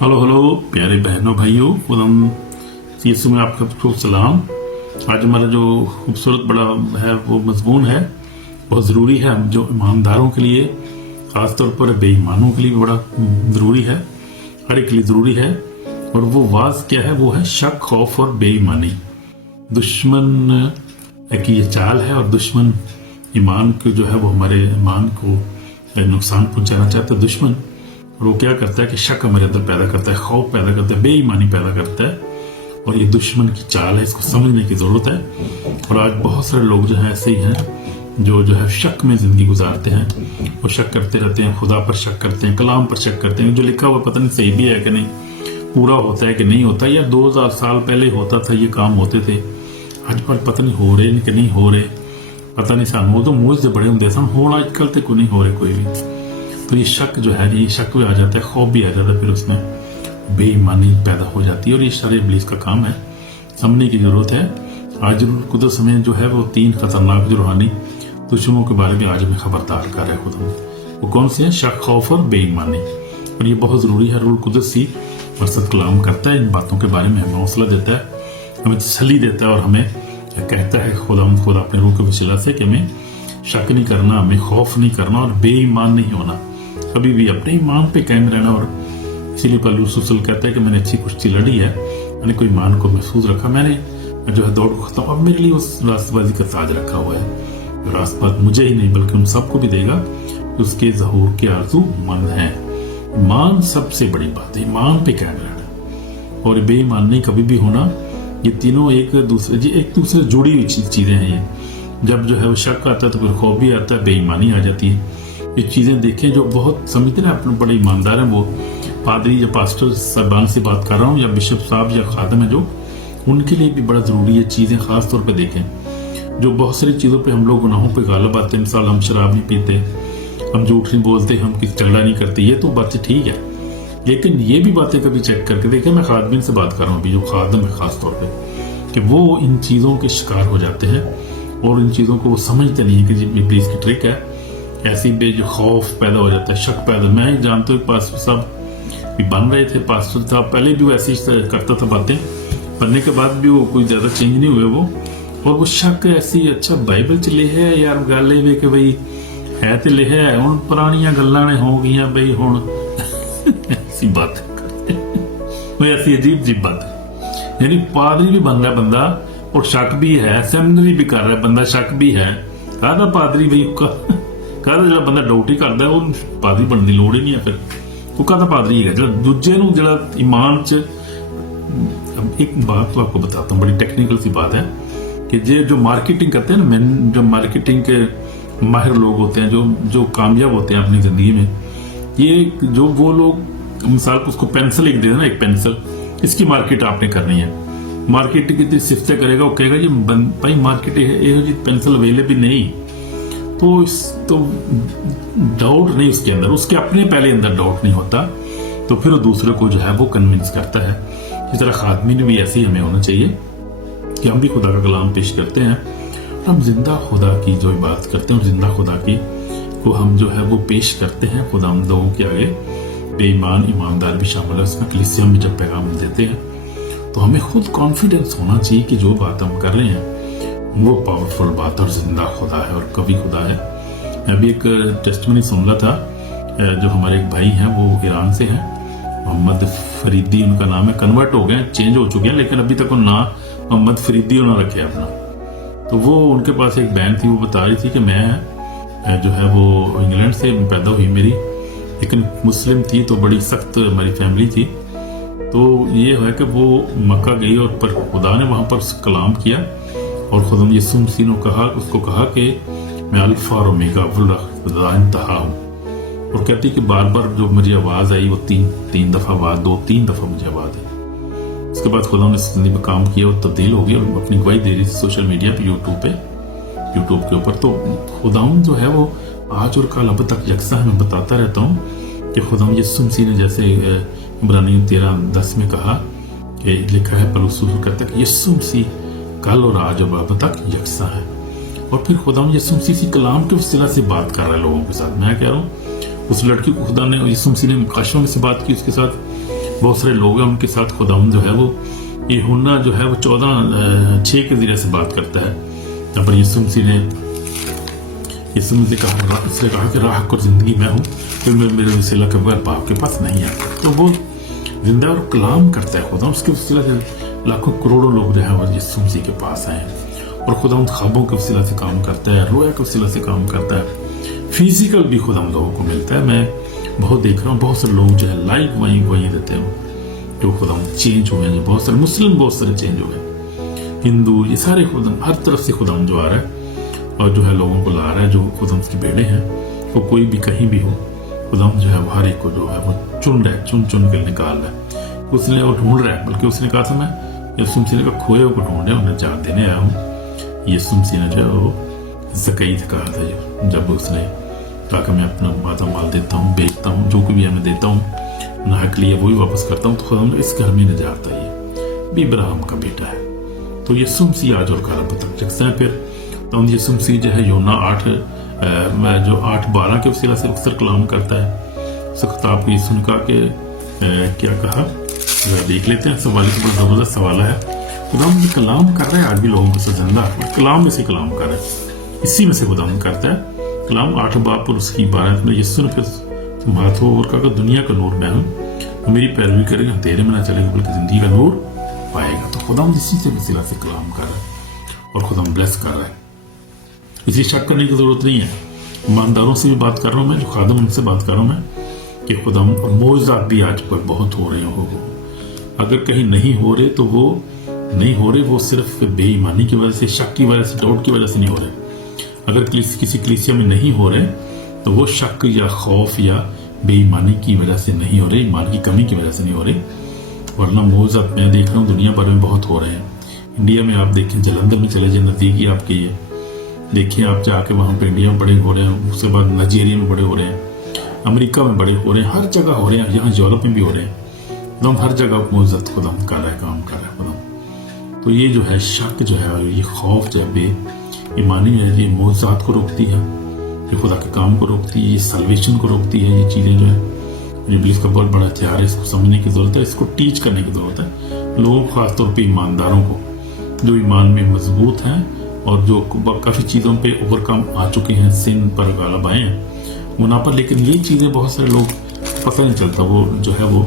Hello प्यारे बहनों भाइयों, खुदम यीशु में आपका खूब सलाम। आज हमारा जो खूबसूरत बड़ा है वो मजमून है, बहुत ज़रूरी है हम जो ईमानदारों के लिए, ख़ासतौर पर बेईमानों के लिए बड़ा ज़रूरी है, हर एक के लिए ज़रूरी है। और वो वाज क्या है? वो है शक, खौफ और बेईमानी। दुश्मन की ये चाल है और दुश्मन ईमान को जो है वो हमारे ईमान को नुकसान पहुंचाना चाहता है दुश्मन। और वो क्या करता है कि शक हमारे अंदर पैदा करता है, खौफ पैदा करता है, बेईमानी पैदा करता है। और ये दुश्मन की चाल है, इसको समझने की जरूरत है। और आज बहुत सारे लोग जो है ऐसे ही हैं जो है शक में जिंदगी गुजारते हैं। वो शक करते रहते हैं, खुदा पर शक करते हैं, कलाम पर शक करते हैं, जो लिखा हुआ पता नहीं सही भी है कि नहीं, पूरा होता है कि नहीं होता, या 2000 साल पहले होता था ये काम होते थे, आज पर पता नहीं हो रहे कि नहीं हो रहे, पता नहीं सानू तो मुझ से बड़े होंगे सन हो आजकल तो कोई नहीं हो रहे कोई भी। तो ये शक जो है, ये शक भी आ जाता है, खौफ भी आ जाता है, फिर उसमें बेईमानी पैदा हो जाती है। और ये सारे इब्लीस का काम है, समझने की जरूरत है। आज कुदरत समय जो है वो 3 खतरनाक जो रूहानी दुश्मनों के बारे में आज हमें खबरदार कर रहे हैं खुदा। वो कौन से हैं? शक, खौफ और बेईमानी। और ये बहुत जरूरी है। रूल कुदस ही मरसद कलाम करता है, इन बातों के बारे में हमें हौसला देता है, हमें तसल्ली देता है और हमें कहता है खुदा अपने रूह के वसीला से कि हमें शक नहीं करना, हमें खौफ नहीं करना और बेईमान नहीं होना, कभी भी अपने ईमान पे कायम रहना। और इसीलिए पौलुस रसूल कहता है कि मैंने अच्छी कुश्ती लड़ी है, मैंने कोई ईमान को महफूज रखा, मैंने जो है दौड़ को खत्म, अब मेरे लिए उस रास्तबाजी का ताज रखा हुआ है। रास्तबाज मुझे ही नहीं बल्कि उन सबको भी देगा कि उसके ज़हूर के आरज़ू मंद हैं। ईमान सबसे बड़ी बात है, ईमान पे कायम रहना और बेईमान नहीं कभी भी होना। ये तीनों एक दूसरे से जुड़ी हुई चीजें हैं। ये जब जो है वो शक आता है तो फिर खौफ भी आता है, बेईमानी आ जाती है। ये चीजें देखें जो बहुत समझते हैं अपने बड़े ईमानदार हैं, वो पादरी या पास्टर साहबान से बात कर रहा हूँ, या बिशप साहब या खादम है जो, उनके लिए भी बड़ा जरूरी है चीजें खास तौर पर देखें। जो बहुत सारी चीजों पे हम लोग गुनाहों पे गालब आते हैं, मिसाल हम शराब नहीं पीते, हम झूठ नहीं बोलते, हम किसी झगड़ा नहीं करते, ये तो बातें ठीक है, लेकिन ये भी बातें कभी चेक करके देखें। मैं खादमिन से बात कर रहा हूँ अभी, जो खादम है खास तौर पे, कि वो इन चीज़ों के शिकार हो जाते हैं और इन चीज़ों को वो समझते नहीं है कि इब्लीस की ट्रिक है। ऐसी जो खौफ पैदा हो जाता है, शक पैदा। मैं जानता हूँ पास्टर साहब भी बन रहे थे, पास्टर साहब पहले भी वो ऐसे ही करता था बातें, बनने के बाद भी वो कोई ज़्यादा चेंज नहीं हुए वो। और वो शक ऐसी, अच्छा बाइबल च लिखे है यार, गल ये कि बई है तो लिखे है, हुण पुरानियां गल्लां ने हो गई बई हुण ऐसी बात कोई ऐसी अजीब बात है। यानी पादरी भी बन रहा है बंदा और शक भी है, सेमिनरी भी कर रहा है बंदा, शक भी है। कहता पादरी बई कहता जो बंदा डाउट ही करता है वो पादरी बनने की लोड़ ही नहीं है, फिर वो कहता पादरी है। जो दूजे नूं जो ईमान च, एक बात तो आपको बताता हूँ, बड़ी टेक्निकल सी बात है कि जो मार्केटिंग करते हैं ना, जो मार्केटिंग के माहिर लोग होते हैं, जो कामयाब होते हैं अपनी जिंदगी में, ये जो वो लोग मिसाल उसको पेंसिल एक दे देना, एक पेंसिल, इसकी मार्केट आपने करनी है, मार्केट की सिफतें करेगा, वो कहेगा ये भाई मार्केट ये पेंसिल अवेलेबल नहीं, तो डाउट नहीं उसके अंदर, उसके अपने पहले अंदर डाउट नहीं होता, तो फिर वो दूसरे को जो है वो कन्विंस करता है। इस तरह खादमीन भी ऐसे ही हमें होना चाहिए कि हम भी खुदा का कलाम पेश करते हैं, हम जिंदा खुदा की जो बात करते हैं, जिंदा खुदा की को हम जो है वो पेश करते हैं खुदा हम लोगों के आगे। बेईमान ईमानदार भी शामिल है उसमें, कलीसिया में जब पैगाम देते हैं तो हमें खुद कॉन्फिडेंस होना चाहिए कि जो बात हम कर रहे हैं वो पावरफुल बात और जिंदा खुदा है और कभी खुदा है। मैं अभी एक टेस्टमनी सुन रहा था, जो हमारे एक भाई हैं वो ईरान से हैं, मोहम्मद फरीदी उनका नाम है, कन्वर्ट हो गए, चेंज हो चुके हैं, लेकिन अभी तक उन्होंने मोहम्मद फरीदी उन्होंने रखे अपना। तो वो उनके पास एक बहन थी, वो बता रही थी कि मैं जो है वो इंग्लैंड से पैदा हुई मेरी, लेकिन मुस्लिम थी तो बड़ी सख्त हमारी फैमिली थी। तो ये है कि वो मक्का गई और पर खुदा ने वहाँ पर कलाम किया और खुदा यीशु मसीह ने उसको कहा कि मैं अल्फा और ओमेगा इंतहा हूँ। और कहती कि बार बार जो मुझे आवाज़ आई वो तीन दफ़ा आवाज़, 2-3 दफ़ा मुझे आवाज़ आई। उसके बाद खुदा ने जिंदगी में काम किया और तब्दील हो गई और अपनी गवाही दे रही थी सोशल मीडिया पे, यूट्यूब के ऊपर। तो खुदाम जो है वो आज और कल अब तक यकसा है। मैं बताता रहता हूँ कि खुदाम यीशु मसीह ने जैसे इब्रानियों 13:10 में कहा कि लिखा है, पौलुस कहता है कि यीशु मसीह कल और आज और अब तक यकसा है। और फिर खुदाम यीशु मसीह इसी कलाम के वसीला से बात कर रहा है लोगों के साथ। मैं कह रहा हूँ उस लड़की को खुदा ने, यीशु मसीह ने काशों में से बात की उसके साथ, बहुत सारे लोग हैं उनके साथ खुदावंद जो है वो यूहन्ना जो है वो 14:6 के ज़रिए से बात करता है। यहाँ पर यीशु मसीह ने कहा, उसने कहा कि राह और जिंदगी मैं हूँ, फिर मेरे वसीला के बगैर बाप के पास नहीं आता। तो वो जिंदा और कलाम करता है खुदा, उसके वसीला से लाखों करोड़ों लोग जो है वो यीशु मसीह के पास आए हैं। और खुदा ख्वाबों के वसीला से काम करता है, रोया के वसीला से काम करता है, फिजिकल भी खुदा लोगों को मिलता है। मैं बहुत देख रहा हूँ, बहुत सारे लोग जो है लाइव वहीं देते हैं जो खुदा चेंज हुए हैं। बहुत सारे मुस्लिम बहुत सारे चेंज हो गए, हिंदू, ये सारे खुदा हर तरफ से खुदा जो आ रहा है और जो है लोगों को ला रहा है, जो खुदा के बेड़े हैं। वो कोई भी कहीं भी हो, खुदा जो है वो हर एक को जो है वो चुन रहा है, चुन के निकाल रहा है। उसने वो ढूंढ रहा है, बल्कि उसने कहा था मैं यीशु मसीह ने खोए को ढूंढे और नजात देने आया हूँ। यीशु मसीह ने जो है वो ज़कैत कहा था, जब उसने कहा कि मैं अपना माता माल देता हूँ, बेचता हूँ, जो भी मैं देता हूँ नाहक लिए वही वापस करता हूँ, तो खुदा ने इस घर में नजात आई भी इब्राहिम का बेटा है। तो यीशु मसीह आज और काला पत्थर लिखते हैं। फिर तो यीशु मसीह जो है यूहन्ना 8:12 के वसीला से अक्सर कलाम करता है। उस खिताब को यीशु ने कहा कि क्या कहा, देख लेते हैं। सवाल बड़ा जबरदस्त सवाल है। खुदा कलाम कर रहा है आज भी लोगों को जिंदा, कलाम में से कलाम कर रहा है, इसी में से खुदा करता है कलाम। 8 बाब और उसकी 12 में यीशु ने फिर तुम हाथ हो और कहा कि दुनिया का नूर मैं हूँ, तो मेरी पैरवी करेगा अंधेरे में ना चलेगा बल्कि जिंदगी का नूर पाएगा। तो खुदा इसी से वसीला से कलाम कर रहा है और खुदा ब्लेस कर रहा है। इसी शक करने की जरूरत नहीं है। ईमानदारों से भी बात कर रहा हूँ मैं, जो खादम उनसे बात कर रहा हूँ मैं कि खुदा और मोज़ात भी आज पर बहुत हो रहे हो। अगर कहीं नहीं हो रहे तो वो नहीं हो रहे, वो सिर्फ बेईमानी की वजह से, शक की वजह से, डाउट की वजह से नहीं हो रहे। अगर किसी कलीसिया में नहीं हो रहे तो वो शक या खौफ या बेईमानी की वजह से नहीं हो रहे, ईमान की कमी की वजह से नहीं हो रहे। वरना मोज़ात मैं देख रहा हूँ दुनिया भर में बहुत हो रहे हैं। इंडिया में आप देखें, जलंधर में चले जाए, नज़दीकी आपके ये देखिए, आप जाके वहाँ पे इंडिया में बड़े हो रहे हैं, उसके बाद नाइजीरिया में बड़े हो रहे हैं, अमेरिका में बड़े हो रहे हैं, हर जगह हो रहे हैं, यहाँ यूरोप में भी हो रहे हैं। एकदम हर जगह मोज़ात खुदा कर रहा है, काम कर रहा है खुदा। तो ये जो है शक जो है, ये खौफ जो है, बेईमानी है, ये मोज़ात को रोकती है, ये खुदा के काम को रोकती है, ये सल्वेशन को रोकती है। ये चीज़ें जो है इब्लीस का बहुत बड़ा हथियार है, इसको समझने की जरूरत है, इसको टीच करने की जरूरत है लोगों को, खासतौर पर ईमानदारों को, जो ईमान में मजबूत हैं और जो काफ़ी चीज़ों पे ओवरकम आ चुके हैं, सिन पर गालब आए हैं गुनाह पर। लेकिन ये चीज़ें बहुत सारे लोग पता नहीं चलता, वो जो है वो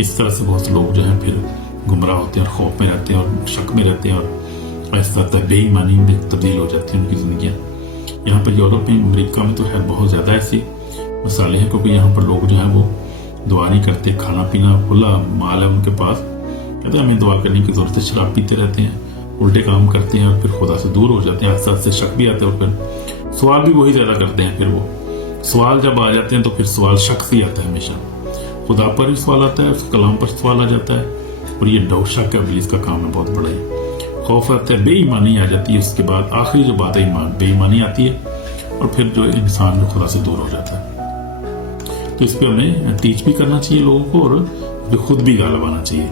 इस तरह से बहुत से लोग जो है फिर गुमराह होते हैं और खौफ में रहते हैं और शक में रहते हैं और ऐसा बेईमानी में तब्दील हो जाती है उनकी ज़िंदगियाँ। यहाँ पर यूरोप में, अमेरिका में तो है बहुत ज़्यादा ऐसे मसाले हैं, क्योंकि यहाँ पर लोग जो है वो दुआ नहीं करते, खाना पीना खुला माल है उनके पास, कहते हैं हमें दुआ करने की जरूरत है, शराब पीते रहते हैं, उल्टे काम करते हैं और फिर खुदा से दूर हो जाते हैं। साथ से शक भी आते हैं और फिर सवाल भी वही ज्यादा करते हैं। फिर वो सवाल जब आ जाते हैं तो फिर सवाल शक से आता है, हमेशा खुदा पर भी सवाल आता है, उस कलाम पर सवाल आ जाता है। और ये डाउट शक का इब्लीस का काम है बहुत बड़ा है। खौफ आता है, बेईमानी आ जाती है, उसके बाद आखिरी जो बात है ईमान, बेईमानी आती है और फिर जो इंसान खुदा से दूर हो जाता है। तो इस पर हमें टीच भी करना चाहिए लोगों को और खुद भी गालब आना चाहिए।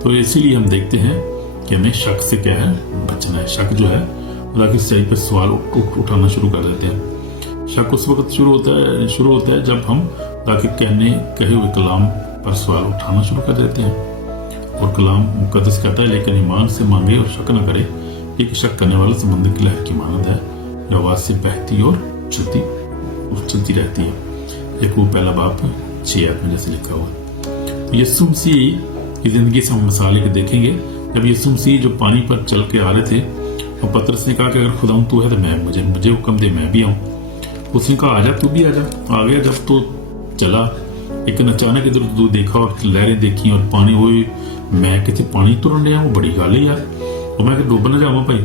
तो इसीलिए हम देखते हैं कि हमें शक से क्या है बचना है। शक जो है खुदा की सच्चाई पर सवाल उठाना शुरू कर देते हैं। शक उस वक्त शुरू होता है जब हम खुदा के कहे हुए कलाम पर सवाल उठाना शुरू कर देते हैं। और कलाम मुकद्दस कहता है, लेकिन ईमान से मांगे और शक न करे, एक शक करने वाला समंदर की लहर की मानद है, जो आवाज से बहती और चलती रहती है। याकूब 1:6 में जैसे लिखा हुआ। यीशु मसीह की जिंदगी से हम मसाले को देखेंगे। जब यीशु मसीह जो पानी पर चल के आ रहे थे, और पतरस ने कहा कि अगर खुदा तू है तो मैं मुझे हुक्म दे, मैं भी आऊँ। उसने कहा आजा, तू भी आजा। आ गया जब तो चला, लेकिन अचानक इधर तू देखा और लहरें देखी और पानी, वो मैं कितने पानी तुरन रहा, वो बड़ी गाली यार, और मैं डूब ना जाऊँ भाई।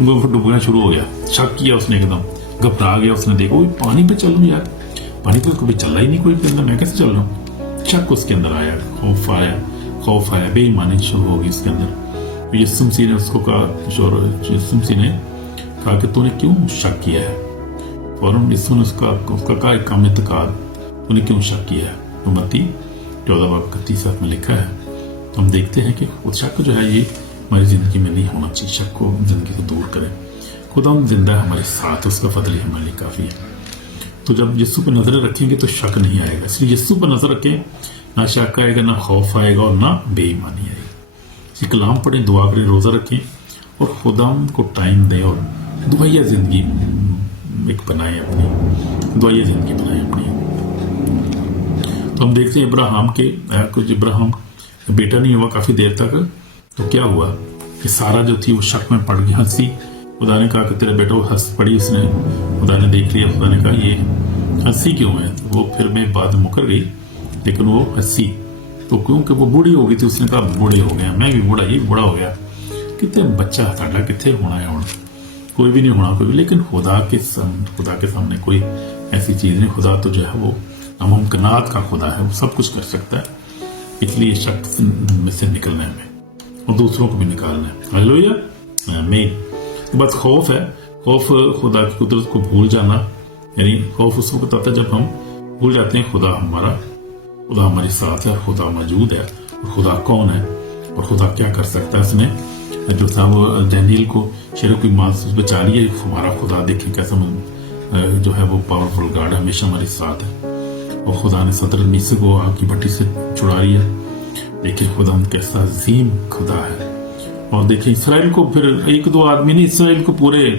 वो डूबना शुरू हो गया, शक किया उसने, एकदम घबरा गया। उसने देखा वो पानी पे चल रहा यार, पानी पे कभी चला ही नहीं कोई के अंदर, मैं कैसे चल रहा हूँ। शक उसके अंदर आया, खौफ आया, बेईमानी शुरू होगी उसके अंदर। यीशु मसीह ने उसको कहा, यीशु मसीह ने कहा कि तूने क्यों शक किया है। फौरन यीशु ने उसका कहा, काम इत्तेकाद, तूने क्यों शक किया है। तो मत्ती 14:31 में लिखा है। तो हम देखते हैं कि शक जो है ये हमारी जिंदगी में नहीं होना चाहिए। शक को जिंदगी को दूर करें। खुदा जिंदा है हमारे साथ, उसका फजल हमारे लिए काफी है। तो जब यीशु पर नजरें रखेंगे तो शक नहीं आएगा। इसलिए यीशु पर नजर रखें, ना शक आएगा, ना खौफ आएगा और ना बेईमानी आएगी। कलाम पढ़ें, दुआ करें, रोज़ा रखें और खुदा को टाइम दें और दुआया ज़िंदगी एक बनाएं, अपनी दुआया ज़िंदगी बनाएं अपनी। तो हम देखते हैं इब्राहिम के कुछ इब्राहिम बेटा नहीं हुआ काफ़ी देर तक, तो क्या हुआ कि सारा जो थी वो शक में पड़ गई, हंसी। खुदा ने कहा कि तेरा बेटा, वो हंस पड़ी, उसने खुदा ने देख लिया, खुदा ने कहा ये हंसी क्यों है, तो वो फिर में बात मुकर गई, लेकिन वो हंसी तो क्योंकि वो बूढ़ी हो गई थी। उसने कहा बूढ़े हो गया, मैं भी बूढ़ा, ही बूढ़ा हो गया, कितने बच्चा साडा कितने होना है, हुण कोई भी नहीं होना कोई भी। लेकिन खुदा के सामने कोई ऐसी चीज़ नहीं। खुदा तो जो है वो नामुमकिनात का खुदा है, वो सब कुछ कर सकता है। इसलिए शक में से निकलने में और दूसरों को भी निकालना है। हालेलुया, आमीन। तो बस खौफ है, खौफ खुदा की कुदरत को भूल जाना, यानी खौफ उसको बताता है जब हम भूल जाते हैं खुदा हमारे साथ है, खुदा मौजूद है, और खुदा कौन है और खुदा क्या कर सकता है। उसने जो था वो डैनियल को शेरों की मांस से बचा लिया। हमारा खुदा देखें कैसा जो है वो पावरफुल गॉड हमेशा हमारे साथ है। और खुदा ने सदर मिस्र को आग की भट्टी से छुड़ा लिया। देखिए खुदा कैसा अजीम खुदा है। और देखिए इसराइल को फिर एक दो आदमी नहीं, इसराइल को पूरे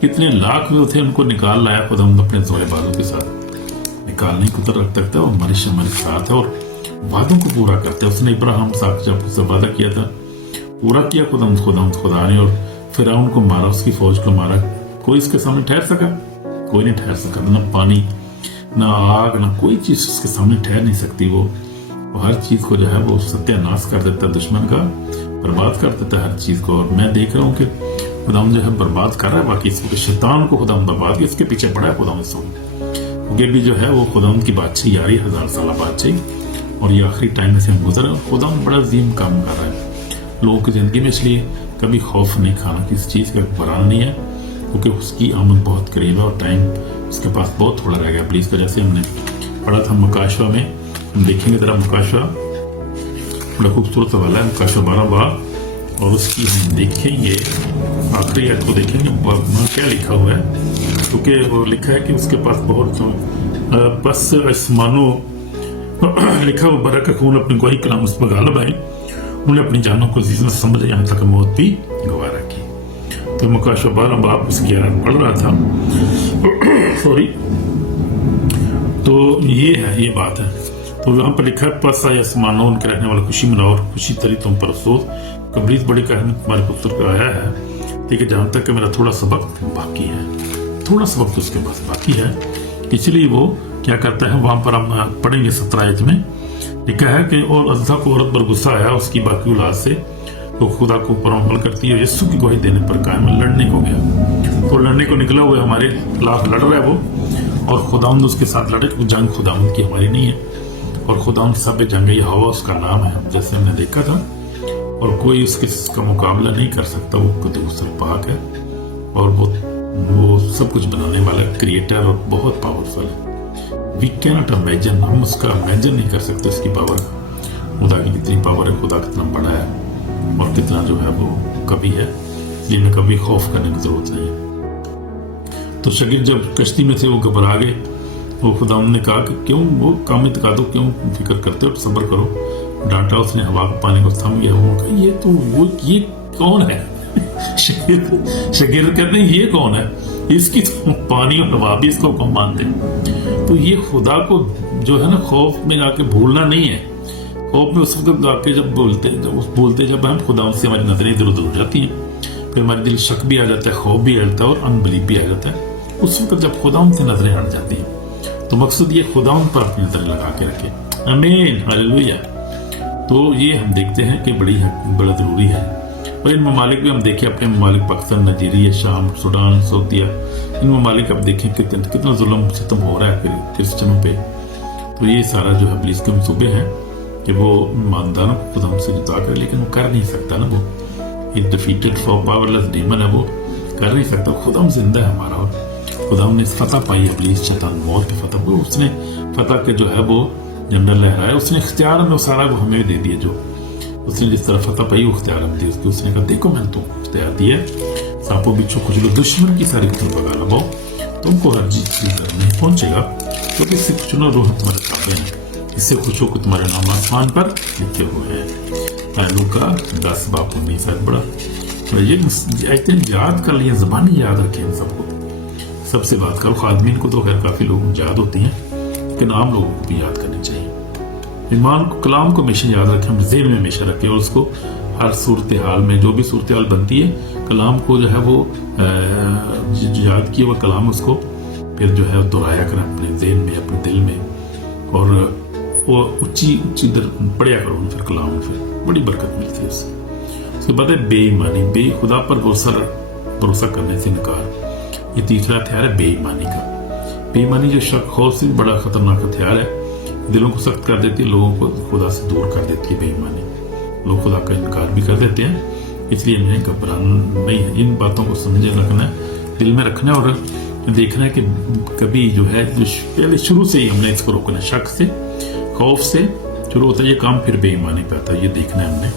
कितने लाख जो थे उनको निकाल लाया खुदा अपने जोरे बालों के साथ। निकालने को तो रख सकता है और हमारे साथ है और वादों को पूरा करते हैं। उसने इब्राहिम साथ जब उससे वादा किया था पूरा किया खुदा ने, और फिरौन को मारा, उसकी फौज को मारा। कोई इसके सामने ठहर सका? कोई नहीं ठहर सका। ना पानी, ना आग, ना कोई चीज उसके सामने ठहर नहीं सकती। वो हर चीज को जो है वो सत्यानाश कर देता है, दुश्मन का बर्बाद कर देता है हर चीज को। और मैं देख रहा हूँ कि खुदा जो है बर्बाद कर रहा है बाकी इसको, शैतान को खुदा बर्बाद, इसके पीछे पड़ा है खुदा ये भी जो है वो खुदा की बादशाही आ रही है, 1000 साल बादशाही, और ये आखिरी टाइम में से हम गुजर रहे हैं। खुदा बड़ा अजीम काम कर रहा है लोगों की जिंदगी में। इसलिए कभी खौफ नहीं खाना किसी चीज का, घबराना नहीं है, क्योंकि उसकी आमद बहुत करीब है और टाइम उसके पास बहुत थोड़ा रह गया। प्लीज का जैसे हमने पढ़ा था मुकाशवा में, हम देखेंगे जरा मुकाशवा, बड़ा खूबसूरत हवाला है मुकाशवा 12 बाब, और उसकी हम देखेंगे आखिरी आयत को देखेंगे वहाँ क्या लिखा हुआ है। क्योंकि वो लिखा है कि उसके पास बहुत बस आसमानों लिखा वो बरक खून अपनी गवाही कलाम उस पर गालब है, उन्हें अपनी जानों को अजीज न समझा, यहाँ तक मौत भी गवारा की। तो मुकाशवा 12 बाब उसकी आयत पढ़ रहा था सॉरी। तो ये है, ये बात है। तो वहां पर लिखा है पस आए आसमानों उनके रहने वाला खुशी मनाओ और खुशी तरी तुम पर अफसोस, कबरीत बड़ी कहानी तुम्हारे पुत्र का आया है। ठीक है, जहां तक कि मेरा थोड़ा सबक बाकी है, थोड़ा सबक तो उसके पास बाकी है। इसलिए वो क्या करता है, वहां पर हम पढ़ेंगे 17 आयत में लिखा है कि और अज़्ज़ा को औरत पर गुस्सा आया उसकी बाकी औलाद से, तो खुदा को ऊपर अमल करती है, यीशु की गवाही देने पर कायम लड़ने को गया। तो लड़ने को निकला हुआ हमारे खिलाफ लड़ रहा है वो, और खुदावंद उसके साथ लड़े। जंग खुदावंद की हमारी नहीं है, और खुदावंद सब जंग यहोवा उसका नाम है, जैसे हमने देखा था, और कोई उसका मुकाबला नहीं कर सकता। वो कुद्दूस और पाक है, और वो सब कुछ बनाने वाला क्रिएटर और बहुत पावरफुल है। वी कैन नॉट इमेजिन, हम उसका इमेजिन नहीं कर सकते उसकी पावर, खुदा की कितनी पावर है, खुदा कितना बड़ा है और कितना जो है वो कभी है, जिनमें कभी खौफ करने की जरूरत नहीं है। तो शकील जब कश्ती में थे वो घबरा गए, वो खुदा ने कहा कि क्यों वो काम इतका दो, क्यों फिक्र करते हो, सब्र करो। डांटा उसने, हवा को पानी को थम गया। वो कहा ये तो ये कौन है? शकील कहते हैं ये कौन है, इसकी तो पानी और हवा भी इसको कौन मानते। तो ये खुदा को जो है ना खौफ में आके भूलना नहीं है। खौफ में उस वक्त आके जब बोलते जब हम खुदा से हमारी नजरें इधर उधर हो जाती हैं, फिर हमारे दिल शक भी आ जाता है, खौफ भी आ जाता है और अनबिलीफ भी आ जाता है। उस वक्त जब खुदा से नजरें हट जाती हैं, तो मकसद ये खुदा पर अपनी नजरें लगा के रखे। आमीन, हालेलुया। तो ये हम देखते हैं कि बड़ा जरूरी है। और इन ममालिक में हम देखें, अपने ममालिक पाकिस्तान, नाइजीरिया, शाम, सूडान, सऊदिया, इन ममालिक अब देखें कितना जुल्म सितम हो रहा है क्रिश्चियनों पे। तो ये सारा जो है इब्लीस के मंसूबे हैं कि वो ईमानदारों को खुदा से जुदा करे, लेकिन वो कर नहीं सकता ना। वो is defeated for powerless demon है, वो कर नहीं सकता। खुदा जिंदा है हमारा, और खुदा ने फतह पाई इब्लीस शैतान मौत की फतह, वो उसने फतह के जो है वो झंडा लहराया, उसने इख्तियार में सारा वो हमें दे दिया। जो उसने जिस तरह फतह पाई वो इख्तियार हम दी उसकी। उसने कहा देखो मैंने तुमको इख्तियार दिया, सांपों बिच्छू कुछ लो, दुश्मन की सारी किस्म भगा लगाओ, तुमको हर चीज नहीं पहुंचेगा, क्योंकि सिर्फ चुनो रूह तुम्हारे ताबे हैं। इससे खुश हो कि तुम्हारे नाम आसमान पर लिखे हुए हैं। लूका 10 बाब 19 बड़ा ये याद कर लिए, ज़बानी याद रखें इन सबको, सबसे बात करो। खादमीन को तो खैर काफ़ी लोग याद होती हैं, लेकिन आम लोगों को भी याद करनी चाहिए। ईमान को, कलाम को हमेशा याद रखें, हम ज़हन में हमेशा रखें, और उसको हर सूरत हाल में, जो भी सूरत हाल बनती है, कलाम को जो है वो याद किया हुआ कलाम उसको फिर जो है दोहराया करें अपने ज़हन में, अपने दिल में, और वो ऊंची पढ़िया करो फिर कलाम, फिर बड़ी बरकत मिलती है उससे। उसके बाद है बेईमानी, खुदा पर भरोसा करने से इनकार। ये तीसरा हथियार है बेईमानी का। बेईमानी जो शक खौफ से बड़ा खतरनाक हथियार है, दिलों को सख्त कर देती है, लोगों को खुदा से दूर कर देती है बेईमानी। लोग खुदा का इनकार भी कर देते हैं, इसलिए इन्हें घबराना नहीं है। इन बातों को समझे रखना है, दिल में रखना है, और देखना है कि कभी जो है पहले शुरू से ही हमने इसको रोकना है। शक से, खौफ से शुरू होता है ये काम, फिर बेईमानी पे आता है। ये देखना है हमने,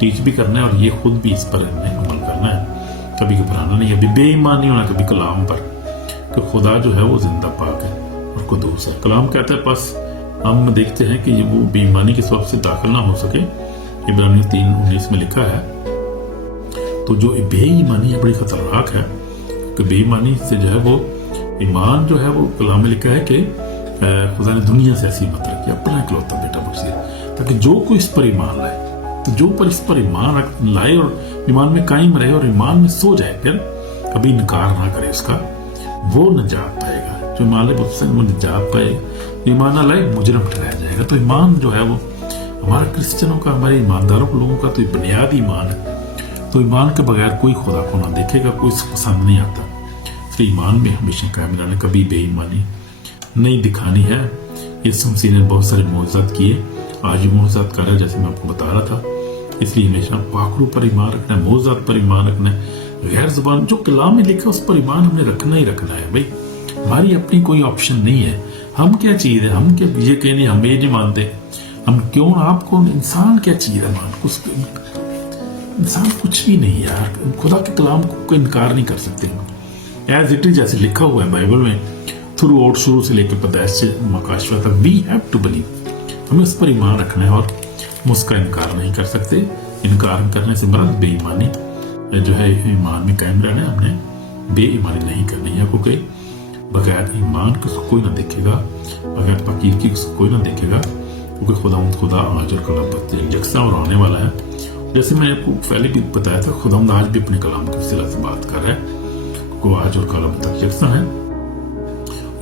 टीच भी करना है, और ये खुद भी इस पर हमने अमल करना है। कभी घबराना नहीं है, अभी बेईमानी होना कभी कलाम पर, कि खुदा जो है वो जिंदा पाक है और कुदूस है। कलाम कहता है बस हम देखते हैं कि ये वो बेईमानी के सबब से दाखिल ना हो सके। इब्रानियों 3:19 में लिखा है। तो जो बेईमानी है बड़ी खतरनाक है, कि बेईमानी से जो है वो ईमान जो है वो कलाम में लिखा है कि खुदा ने दुनिया से ऐसी मत रखी, अपना इकलौता बेटा बख्शे, ताकि जो कोई इस पर ईमान लाए, तो जो पर इस पर ईमान लाए और ईमान में कायम रहे और ईमान में सो जाए, फिर कभी इनकार ना करे उसका, वो नजात पाएगा। जो ईमान लाए वो निजात पाएगा, ईमान ना लाए मुजरम ठहराया जाएगा। तो ईमान जो है वो हमारा क्रिश्चियनों का, हमारे ईमानदारों को, लोगों का तो बुनियादी ईमान है। तो ईमान के बगैर कोई खुदा को ना देखेगा, कोई पसंद नहीं आता। तो ईमान में हमेशा कायम रहना, कभी बेईमानी नहीं दिखानी है। यीशु मसीह ने बहुत सारे मौजज़ात किए, आज भी मौजज़ात कर रहा है, जैसे मैं आपको बता रहा था। इसलिए हमेशा पाकरू पर ईमान रखना है, मौजज़ात पर ईमान रखना है। गैर ज़ुबान जो कलाम में लिखा उस पर ईमान हमने रखना ही रखना है भाई। हमारी अपनी कोई ऑप्शन नहीं है। हम क्या चीज़ है, हम क्या ये कहने हम ये नहीं मानते, हम क्यों आपको, इंसान क्या चीज़ है मान कुछ, इंसान कुछ भी नहीं यार। खुदा के कलाम को इनकार नहीं कर सकते। एज इट इज जैसे लिखा हुआ है बाइबल में, थ्रू आउट, शुरू से लेकर पैदाइश से मकाशवा तक, वी हैव टू बिलीव, हमें उस पर ईमान रखना है और हम उसका इनकार नहीं कर सकते। इनकार करने से मरद बेईमानी जो है, ईमान में कायम रहना है, हमने बेईमानी नहीं करनी है। क्योंकि बगैर ईमान के उसको कोई ना देखेगा, बगैर फकीर की उसको कोई ना देखेगा, क्योंकि खुदा आज और कल यकसा और आने वाला है। जैसे मैंने आपको पहले भी बताया था, खुदा आज भी अपने कलाम के वसीला से बात कर रहा है, को आज और कल तक यकसा है।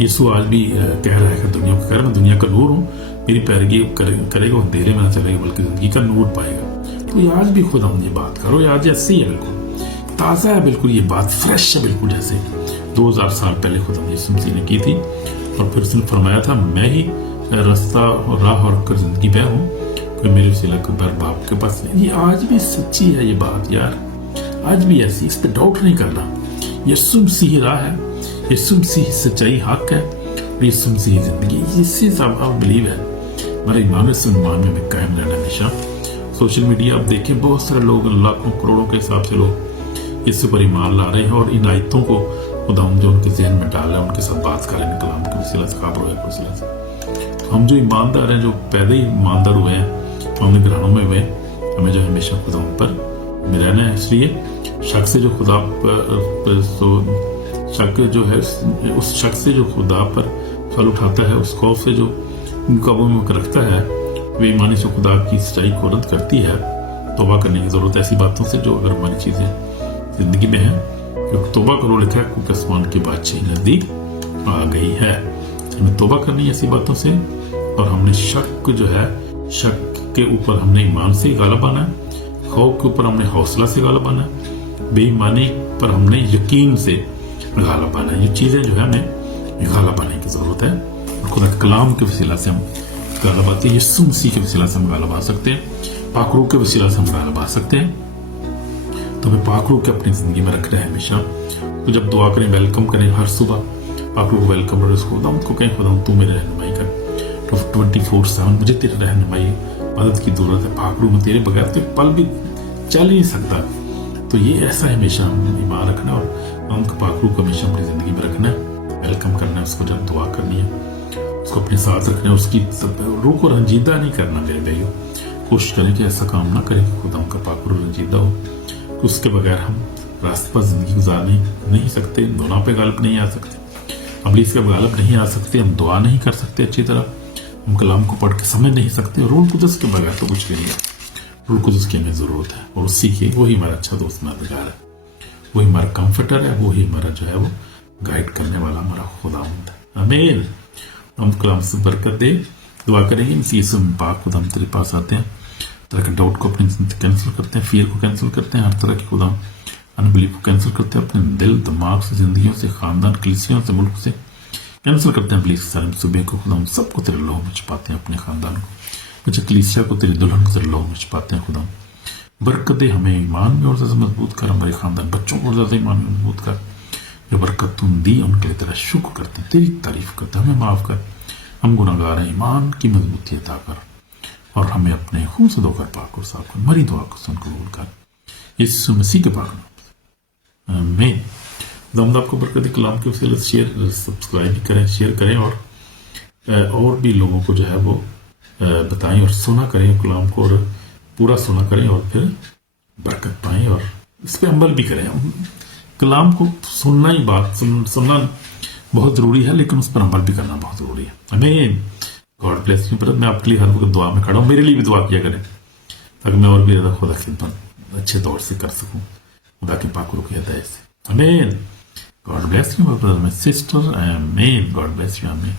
यीशु आज भी कह रहा है कि दुनिया को कह रहा है, मैं दुनिया का नूर हूँ, मेरी पैरवी करेगा अंधेरे में ना चलेगा, बल्कि जिंदगी का नूर पाएगा। तो ये आज भी खुदा ये बात करो, ये आज ऐसे ही है, बिल्कुल ताज़ा है, बिल्कुल ये बात फ्रेश है, बिल्कुल जैसे 2000 साल पहले खुदा यीशु मसीह ने की थी। और फिर उसने फरमाया था, मैं ही रास्ता और राह और जिंदगी मैं हूँ, कोई मेरे वसीला के बाप के पास नहीं। ये आज भी सच्ची है ये बात यार, आज भी ऐसी, इस पर डाउट नहीं करना। यीशु मसीह राह है, यीशु मसीह सच्चाई हक है, और यीशु मसीह जिंदगी, इससे सब आप बिलीव है। हमारे ईमान में कायम रहना हमेशा। सोशल मीडिया आप देखें, बहुत सारे लोग, लाखों करोड़ों के हिसाब से लोग इससे पर ईमान ला रहे हैं, और इन आयतों को खुदा जो उनके जहन में डाल रहे हैं, उनके साथ बात कर रहे हैं कलाम के वसीला से, खाबर के वसीला से। हम जो ईमानदार हैं, जो पैदा ही ईमानदार हुए हैं, हमने घरानों में हुए, हमें जो हमेशा खुदा पर में रहना है। इसलिए शक से जो खुदा शक जो है, उस शक से जो खुदा पर सवाल उठाता है, उस खौफ से जो काबू में रखता है, बेईमानी से खुदा की सच्चाई को रद्द करती है। तौबा करने की जरूरत है ऐसी बातों से जो अगर हमारी चीजें जिंदगी में है, क्योंकि तौबा करो लिखा है, क्योंकि आसमान की बादशाही नजदीक आ गई है। हमें तौबा करनी है ऐसी बातों से, और हमने शक जो है, शक के ऊपर हमने ईमान से गालिब आना है, खौफ के ऊपर हमने हौसला से गालिब आना है, बेईमानी पर हमने यकीन से गालिब आना है। ये चीजें जो है हमें गालिब आने की जरूरत है, और खुदा के कलाम के वसीला से हम गालिब आते हैं। यीशु मसीह के वसीला से हम गालिब आ सकते हैं, पाक रूह के वसीला से हम गालिब आ सकते हैं। तो हमें पाक रूह के अपनी जिंदगी में रखना है हमेशा। तो जब दुआ करें, वेलकम करें हर सुबह, पाक रूह वेलकम करें, खुदा कहें, खुदा तू मेरी रहनुमाई कर 24/7, मुझे तेरी रहनुमाई मदद की जरूरत है। पाक रूह में तेरे बगैर तो एक पल भी चल ही नहीं सकता। तो ये ऐसा हमेशा हम ईमान रखना, और हम पाक रूह को हमेशा अपनी जिंदगी में रखना है, वेलकम करना है उसको जब दुआ करनी है। उसको अपने साथ रखना, उसकी रूह को रंजीदा नहीं करना मेरे भाइयों। कोशिश करें कि ऐसा काम ना करें कि खुदा उनका पाक रूह रंजीदा हो, कि उसके बगैर हम रास्ते पर जिंदगी गुजार नहीं सकते, गुनाह पे गालिब नहीं आ सकते, अबलीस के गालिब नहीं आ सकते, हम दुआ नहीं कर सकते अच्छी तरह, हम कलाम को पढ़ के समझ नहीं सकते। रूह कुदस के बगैर तो कुछ भी नहीं है। रूह कुदस की हमें जरूरत है, और उसी की वही हमारा अच्छा दोस्त मददगार है, वही हमारा कंफर्टर है, वही हमारा जो है वो गाइड करने वाला हमारा खुदावंद है। आमीन। हम कलाम से बरकत दे, दुआ करेंगे। इसी पाक खुदा हम तेरे पास आते हैं, तरह के डाउट को अपनी जिंदगी कैंसिल करते हैं, फियर को कैंसिल करते हैं, हर तरह की खुदा अनबिलीफ को कैंसिल करते हैं, अपने दिल दिमाग से, जिंदगियों से, खानदान, कलीसियों से, मुल्क से कैंसिल करते हैं अबलीस सारे सुबह को। खुदा हम सबको तेरे लहू में छुपाते हैं, अपने खानदान को, अच्छा कलीसिया को, तेरी दुल्हन को तेरे लहू में छुपाते हैं। खुदा बरकत दे, हमें ईमान में और ज्यादा मजबूत कर, हमारे खानदान बच्चों को और ज्यादा ईमान में मजबूत कर। जो बरकत तुम दी उनके लिए तेरा शुक्र करते हैं, तेरी तारीफ करते हैं। हमें माफ कर, हम गुनाहगार हैं, ईमान की मजबूती अता कर, और हमें अपने खून से धोकर पाक और साफ कर। मरी दुआ को सुन कबूल कर, यीशु मसीह के पाक नाम में। दमद आपको बरकत कलाम के वसीले से शेयर सब्सक्राइब करें, शेयर करें, और भी लोगों को जो है वो बताएं और सुना करें कलाम को, और पूरा सुना करें, और फिर बरकत पाएं, और इस पर अमल भी करें। कलाम को सुनना ही सुनना बहुत जरूरी है, लेकिन उस पर अमल भी करना बहुत जरूरी है। आमीन। God bless you. मैं आपके लिए हर वक्त दुआ में खड़ा हूँ, मेरे लिए भी दुआ किया करें, ताकि मैं और भी ज्यादा खुदा खिदमत अच्छे तौर से कर सकूं, खुदा के पाक रूह की हिदायत से। आमीन। God bless you my brother, my sister. आमीन। God bless you. आमीन।